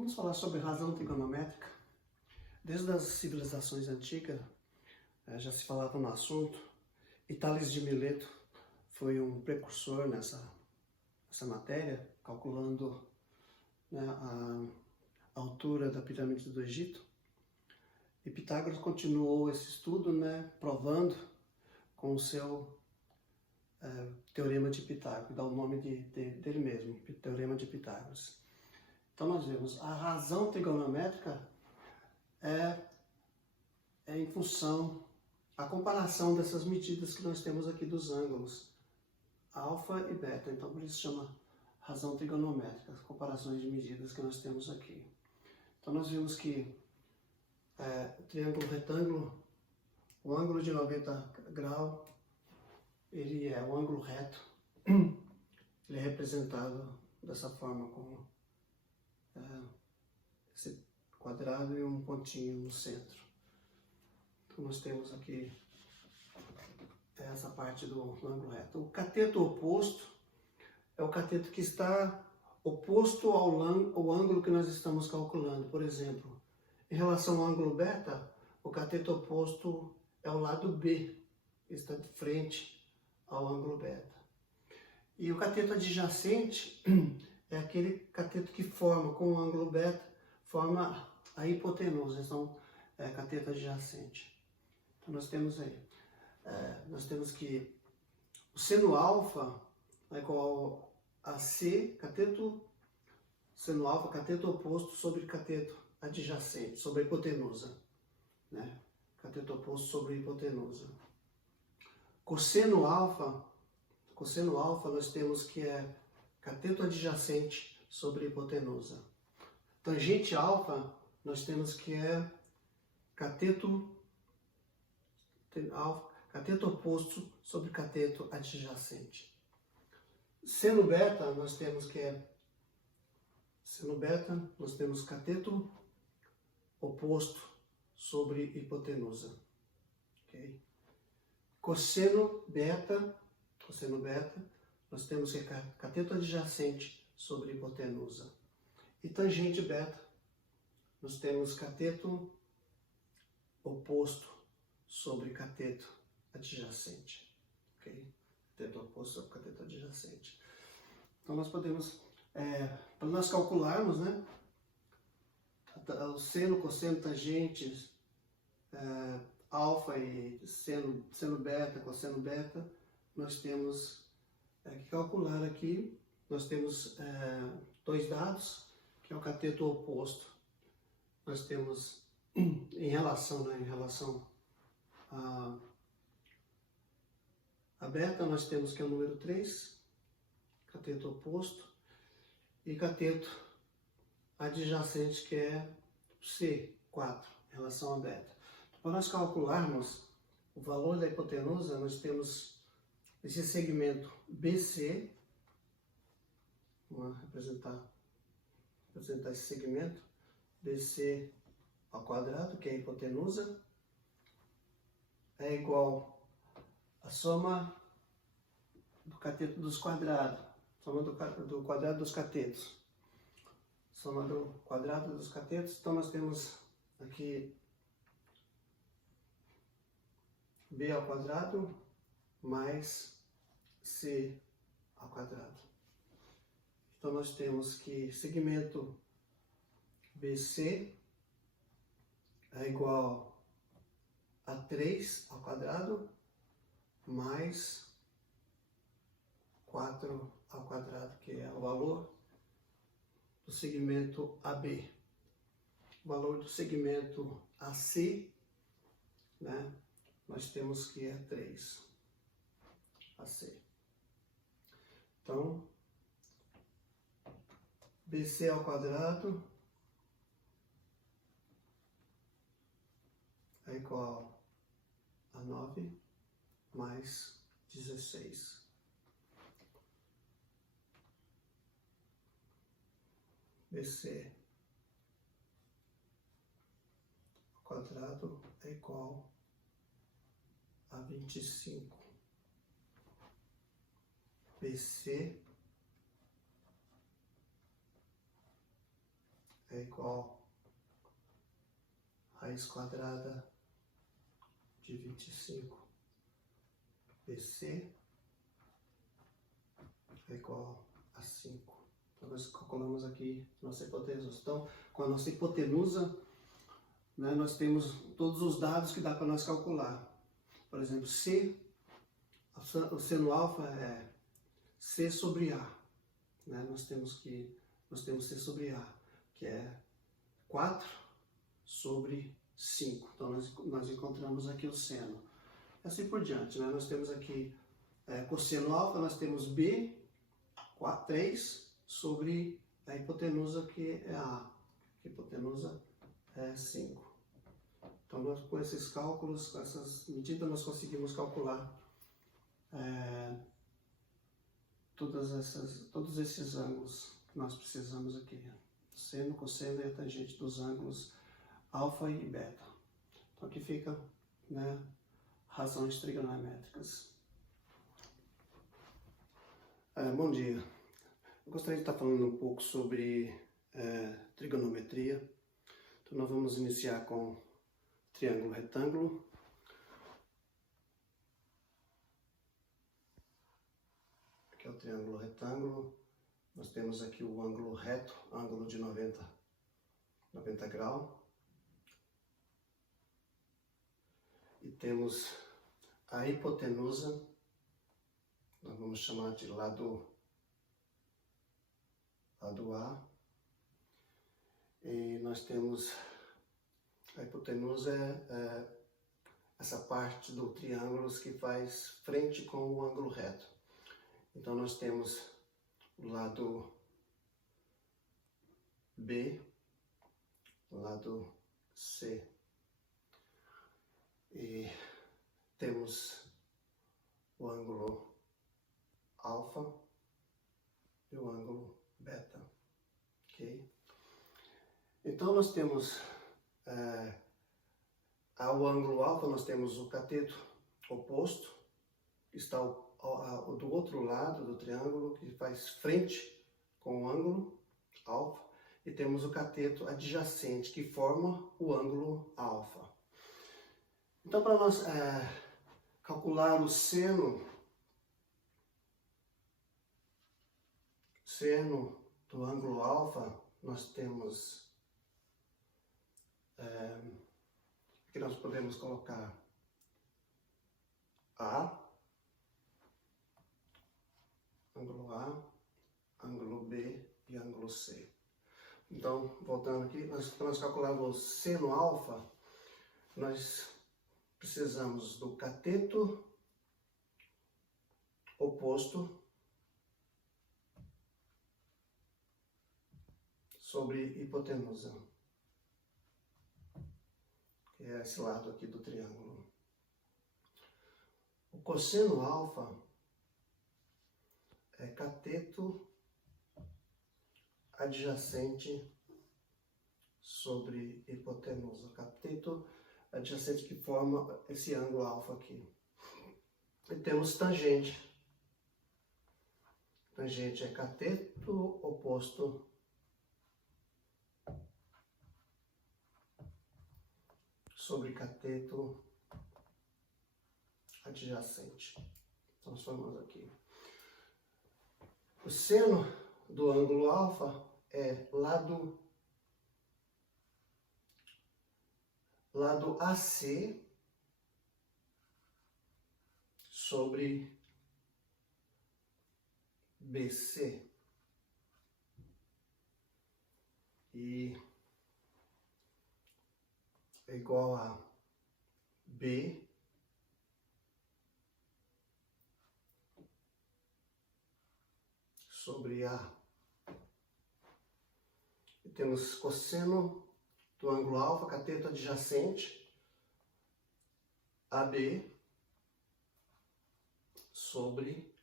Vamos falar sobre razão trigonométrica. Desde as civilizações antigas já se falava no assunto, e Tales de Mileto foi um precursor nessa matéria, calculando, né, a altura da pirâmide do Egito. E Pitágoras continuou esse estudo, né, provando com o seu Teorema de Pitágoras, dá o nome dele mesmo, Teorema de Pitágoras. Então nós vemos a razão trigonométrica é em função, a comparação dessas medidas que nós temos aqui dos ângulos, alfa e beta. Então por isso chama razão trigonométrica, as comparações de medidas que nós temos aqui. Então nós vimos que o triângulo retângulo, o ângulo de 90 graus, ele é o ângulo reto, ele é representado dessa forma, com esse quadrado e um pontinho no centro. Então nós temos aqui essa parte do ângulo reto. O cateto oposto é o cateto que está oposto ao ângulo que nós estamos calculando. Por exemplo, em relação ao ângulo beta, o cateto oposto é o lado B, que está de frente ao ângulo beta. E o cateto adjacente é aquele cateto que forma, com o ângulo beta, forma a hipotenusa. Então, é cateto adjacente. Então, nós temos aí, nós temos que o seno alfa é igual a C, seno alfa, cateto oposto sobre cateto adjacente, sobre a hipotenusa, né? Cateto oposto sobre a hipotenusa. Cosseno alfa nós temos que é cateto adjacente sobre a hipotenusa. Tangente alfa nós temos que é cateto oposto sobre cateto adjacente. Seno beta nós temos cateto oposto sobre hipotenusa. Okay? Cosseno beta, nós temos que é cateto adjacente sobre hipotenusa. E tangente beta, nós temos cateto oposto sobre cateto adjacente. Okay? Cateto oposto sobre cateto adjacente. Então nós podemos, para nós calcularmos, né, o seno, cosseno, tangentes, alfa e seno beta, cosseno beta, nós temos que calcular aqui. Nós temos dois dados, que é o cateto oposto. Nós temos em relação a beta, nós temos que é o número 3, cateto oposto, e cateto adjacente, que é C, 4, em relação a beta. Para nós calcularmos o valor da hipotenusa, nós temos esse segmento BC, vamos representar esse segmento, BC ao quadrado, que é a hipotenusa, é igual a soma do cateto dos quadrados, soma do quadrado dos catetos, soma do quadrado dos catetos. Então nós temos aqui B ao quadrado mais C ao quadrado. Então nós temos que segmento BC é igual a 3 ao quadrado mais 4 ao quadrado, que é o valor do segmento AB. O valor do segmento AC, né, nós temos que é 3 AC. Então, BC ao quadrado é igual a 9 mais 16. BC ao quadrado é igual a 25. BC é igual a raiz quadrada de 25 BC é igual a 5. Então, nós calculamos aqui nossa hipotenusa. Então, com a nossa hipotenusa, né, nós temos todos os dados que dá para nós calcular. Por exemplo, o seno alfa é C sobre A. Né? Nós temos C sobre A, que é 4 sobre 5. Então, nós encontramos aqui o seno. Assim por diante. Né? Nós temos aqui cosseno alfa, nós temos B, 3 sobre a hipotenusa, que é A. A hipotenusa é 5. Então, com esses cálculos, com essas medidas, nós conseguimos calcular todos esses ângulos que nós precisamos aqui. Seno, cosseno e a tangente dos ângulos alfa e beta. Então, aqui fica, né, razões trigonométricas. Bom dia. Eu gostaria de estar falando um pouco sobre trigonometria. Então, nós vamos iniciar com triângulo retângulo. Aqui é o triângulo retângulo. Nós temos aqui o ângulo reto, ângulo de 90 graus. E temos a hipotenusa, nós vamos chamar de lado A. E nós temos a hipotenusa essa parte do triângulo que faz frente com o ângulo reto. Então nós temos o lado B, o lado C. E temos o ângulo alfa e o ângulo beta. Ok? Então nós temos ao ângulo alfa, nós temos o cateto oposto, que está do outro lado do triângulo, que faz frente com o ângulo alfa, e temos o cateto adjacente, que forma o ângulo alfa. Então, para nós calcular o seno do ângulo alfa, nós temos que nós podemos colocar ângulo A, ângulo B e ângulo C. Então, voltando aqui, para nós calcularmos o seno alfa, nós precisamos do cateto oposto sobre hipotenusa, que é esse lado aqui do triângulo. O cosseno alfa é cateto adjacente sobre hipotenusa. Cateto adjacente que forma esse ângulo alfa aqui. E temos tangente. Tangente é cateto oposto sobre cateto adjacente. Então, nós formamos aqui. O seno do ângulo alfa é lado AC sobre BC. E é igual a B sobre A. E temos cosseno do ângulo alfa, cateto adjacente, AB sobre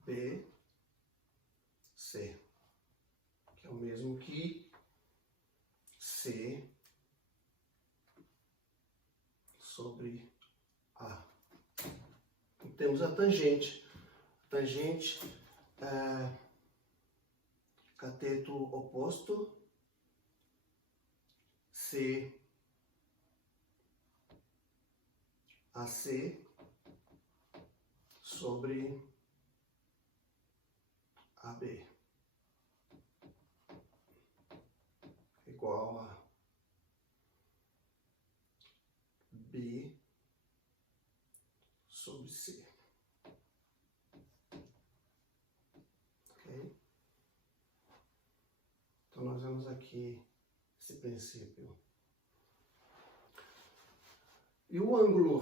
BC, que é o mesmo que C sobre A. Temos a tangente. A tangente cateto oposto, C, AC, sobre AB, igual a B sobre C. Ok? Então, nós vemos aqui esse princípio. E o ângulo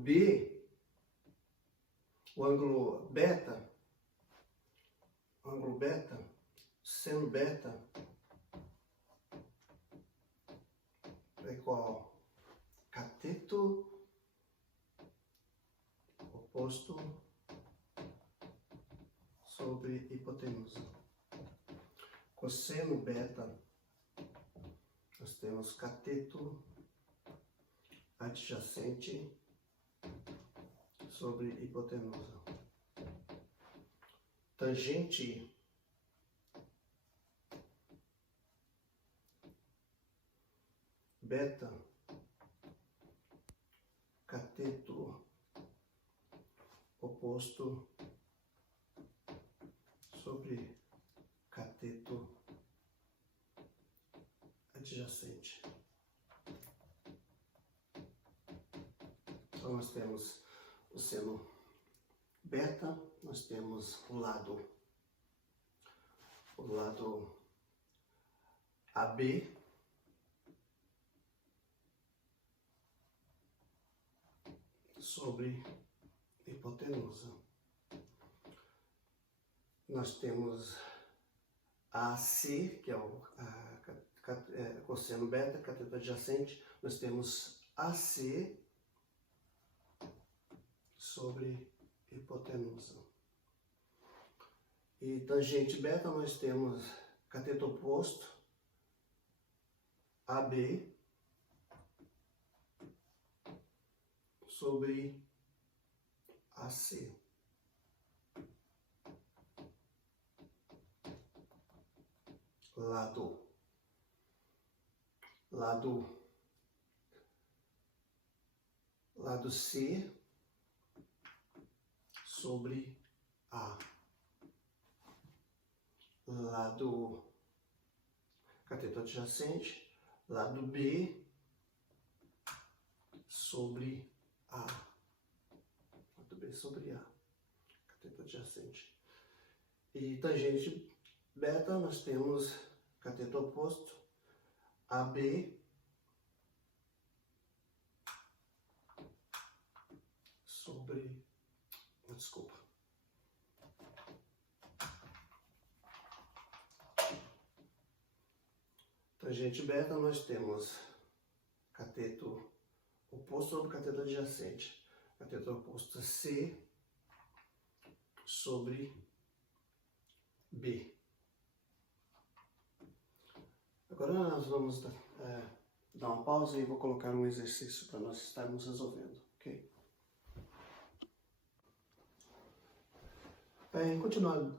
B, o ângulo beta, seno beta é igual a cateto oposto sobre hipotenusa. Cosseno beta, nós temos cateto adjacente sobre hipotenusa. Tangente beta, cateto oposto sobre cateto adjacente. Então, nós temos o seno beta, nós temos o lado AB, sobre hipotenusa. Nós temos AC, que é o cosseno beta, cateto adjacente. Nós temos AC sobre hipotenusa. E tangente beta, nós temos cateto oposto, AB, sobre AC. Lado C sobre A. Lado cateto adjacente, lado B sobre A. Lado B sobre A, cateto adjacente. E tangente beta, nós temos cateto oposto, AB sobre, desculpa, tangente beta, nós temos cateto oposto sobre cateto adjacente, cateto oposto C sobre B. Agora nós vamos dar uma pausa e vou colocar um exercício para nós estarmos resolvendo, ok?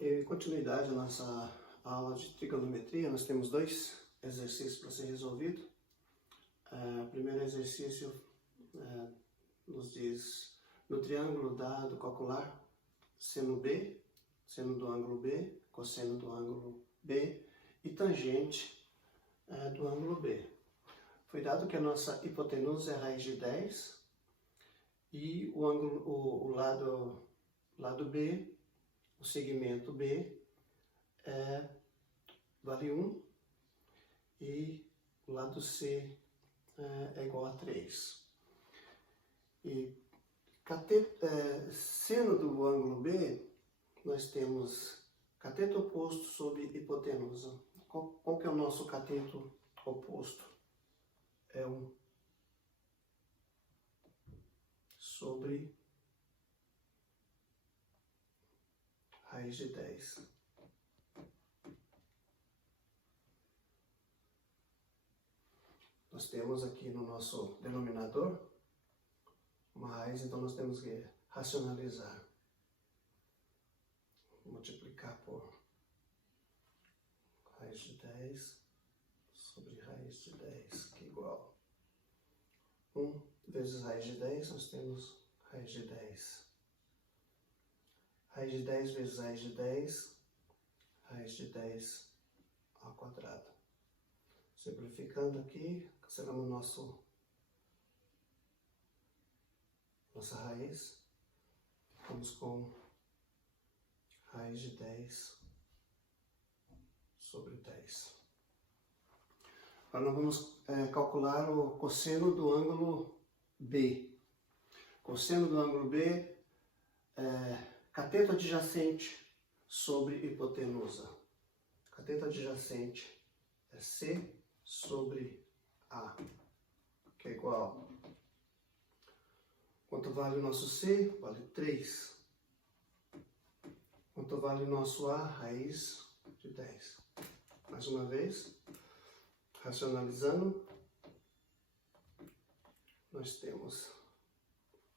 Em continuidade à nossa aula de trigonometria, nós temos dois exercícios para ser resolvido. O primeiro exercício nos diz, no triângulo dado, calcular seno B, seno do ângulo B, cosseno do ângulo B e tangente do ângulo B. Foi dado que a nossa hipotenusa é raiz de 10 e o lado B, o segmento B, vale 1 e o lado C é igual a 3. E seno do ângulo B, nós temos cateto oposto sobre hipotenusa. Qual que é o nosso cateto oposto? É 1 sobre raiz de 10. Nós temos aqui no nosso denominador uma raiz, então nós temos que racionalizar. Multiplicar por raiz de 10 sobre raiz de 10, que é igual 1 vezes raiz de 10, nós temos raiz de 10. Raiz de 10 vezes raiz de 10, raiz de 10 ao quadrado. Simplificando aqui, cancelamos nossa raiz, ficamos com raiz de 10 sobre 10. Agora nós vamos calcular o cosseno do ângulo B. Cosseno do ângulo B é cateto adjacente sobre hipotenusa. Cateto adjacente é C sobre A, que é igual. Quanto vale o nosso C? Vale 3. Quanto vale o nosso A? Raiz de 10. Mais uma vez, racionalizando, nós temos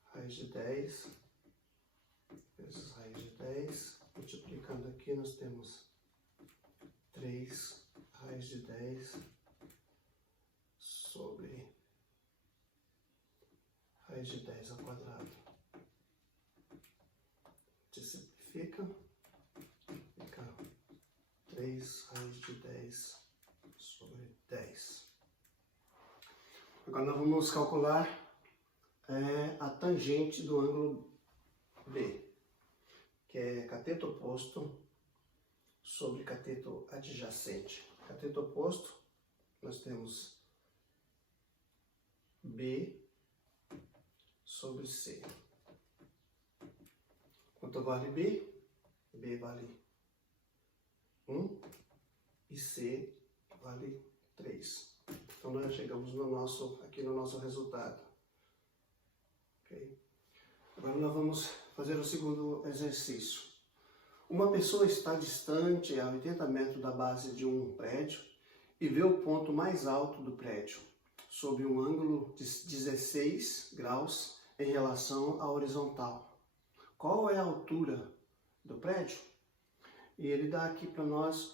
raiz de 10 vezes raiz de 10. Multiplicando aqui, nós temos 3 raiz de 10 sobre raiz de 10 ao quadrado. Se simplifica, fica 3 raiz de 10 sobre 10. Agora nós vamos calcular a tangente do ângulo B, que é cateto oposto sobre cateto adjacente. Cateto oposto, nós temos B sobre C. Quanto vale B? B vale 1 e C vale 3. Então nós chegamos aqui no nosso resultado. Okay? Agora nós vamos fazer o segundo exercício. Uma pessoa está distante a 80 metros da base de um prédio e vê o ponto mais alto do prédio, sob um ângulo de 16 graus em relação à horizontal. Qual é a altura do prédio? E ele dá aqui para nós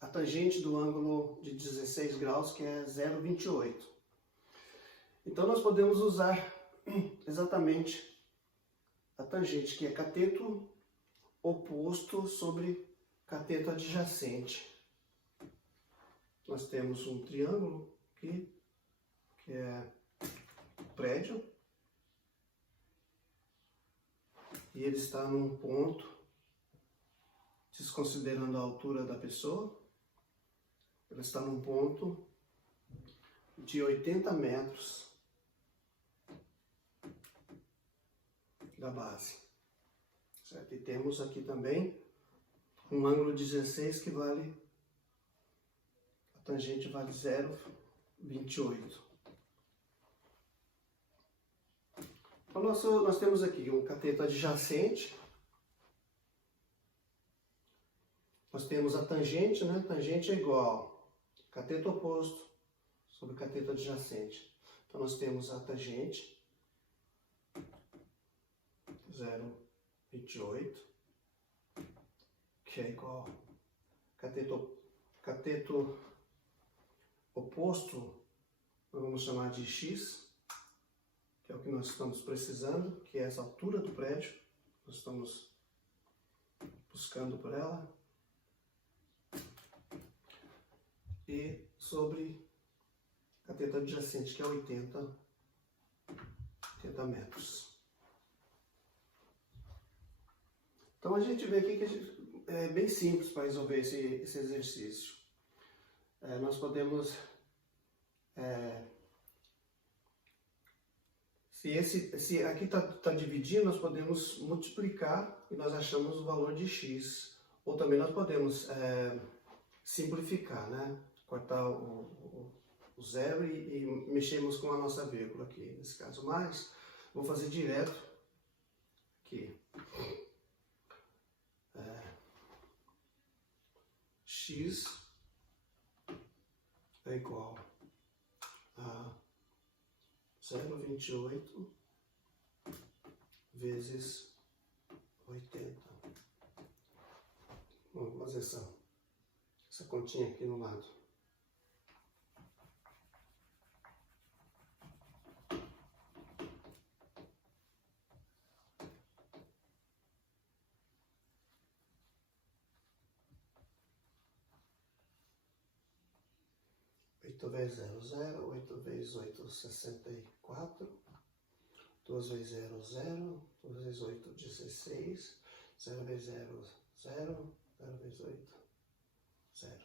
a tangente do ângulo de 16 graus, que é 0,28. Então nós podemos usar exatamente a tangente, que é cateto oposto sobre cateto adjacente. Nós temos um triângulo aqui, que é o prédio, e ele está num ponto, desconsiderando a altura da pessoa, ele está num ponto de 80 metros da base, certo? E temos aqui também um ângulo 16 que vale, a tangente vale 0,28. Então nós temos aqui um cateto adjacente, nós temos a tangente, né? Tangente é igual a cateto oposto sobre cateto adjacente. Então nós temos a tangente 0,28, que é igual a cateto oposto, vamos chamar de x, que é o que nós estamos precisando, que é essa altura do prédio, nós estamos buscando por ela, e sobre cateto adjacente, que é 80 metros. Então a gente vê aqui que é bem simples para resolver esse exercício. Nós podemos, se aqui está dividindo, nós podemos multiplicar e nós achamos o valor de x. Ou também nós podemos simplificar, né? Cortar o zero e mexermos com a nossa vírgula aqui, nesse caso. Mas vou fazer direto aqui. X é igual a 0,28 vezes 80. Vamos fazer essa essa continha aqui no lado. Oito vezes 0, 0, 8 vezes 8, 64, 2 vezes 0, 0, 2 vezes 8, 16, 0 vezes 0, 0, 0 vezes 8, 0.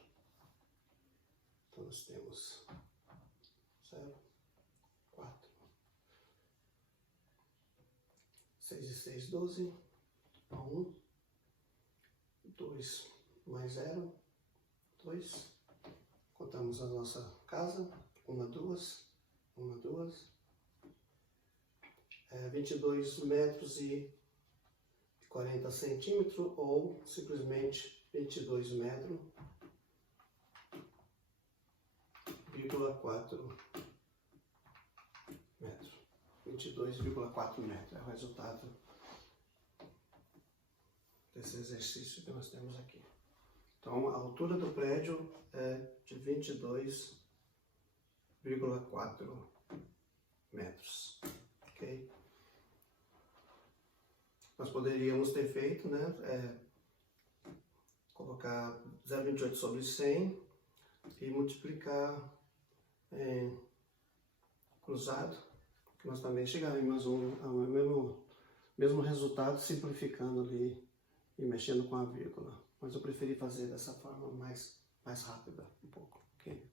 Então nós temos 0, 4, 6 e 6, 12, 1, 2 mais 0, 2. Contamos a nossa casa, 1, 2, 1, 2. 22 metros e 40 centímetros ou simplesmente 22 metros, 4 metros. 22,4 metros é o resultado desse exercício que nós temos aqui. Então, a altura do prédio é de 22,4 metros, ok? Nós poderíamos ter feito, né, colocar 0,28 sobre 100 e multiplicar cruzado, que nós também chegaríamos ao mesmo resultado, simplificando ali e mexendo com a vírgula. Mas eu preferi fazer dessa forma mais rápida um pouco, ok?